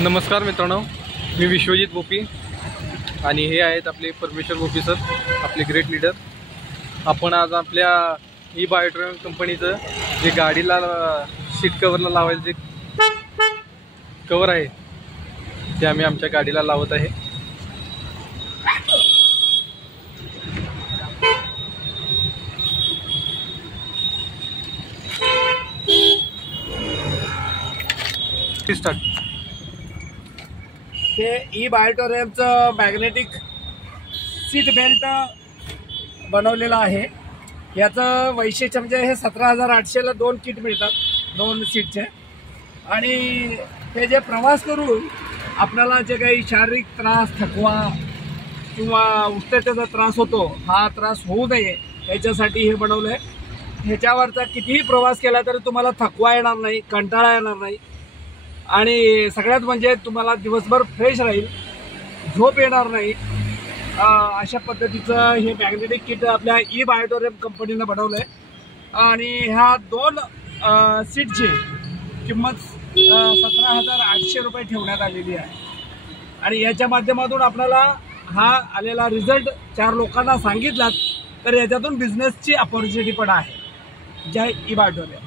नमस्कार मित्रांनो, मी विश्वजित बोपी आणि हे आहेत आपले परमेश्वर बोपी सर, आपले ग्रेट लीडर। आपण आज आपल्या ई बायोट्रॉन कंपनीचं जे गाडीला सीट कव्हरला लावायचं जे कवर आहे ते आम्ही आमच्या गाडीला लावत आहे। स्टार्ट। हे ई बायोट्रॉनचं मॅग्नेटिक सीट बेल्ट बनवलेलं आहे। याचं वैशिष्ट्य म्हणजे हे 17,800ला 2 किट मिळतात, 2 सीटचे। आणि हे जे प्रवास करून आपल्याला जे काही शारीरिक त्रास, थकवा किंवा उष्णतेचा त्रास होतो, हा त्रास होऊ नये याच्यासाठी हे बनवलं आहे। ह्याच्यावरचा कितीही प्रवास केला तरी तुम्हाला थकवा येणार नाही, कंटाळा येणार नाही आणि सगळ्यात म्हणजे तुम्हाला दिवसभर फ्रेश राहील, झोप येणार नाही। अशा पद्धतीचं हे मॅग्नेटिक किट आपल्या ई बायोट्रॉन कंपनीनं बनवलं आहे। आणि ह्या 2 सीटची किंमत 17,800 रुपये ठेवण्यात आलेली आहे। आणि याच्या माध्यमातून आपल्याला हा आलेला रिझल्ट 4 लोकांना सांगितलात तर याच्यातून बिझनेसची अपॉर्च्युनिटी पण आहे। जय ई बायोट्रॉन।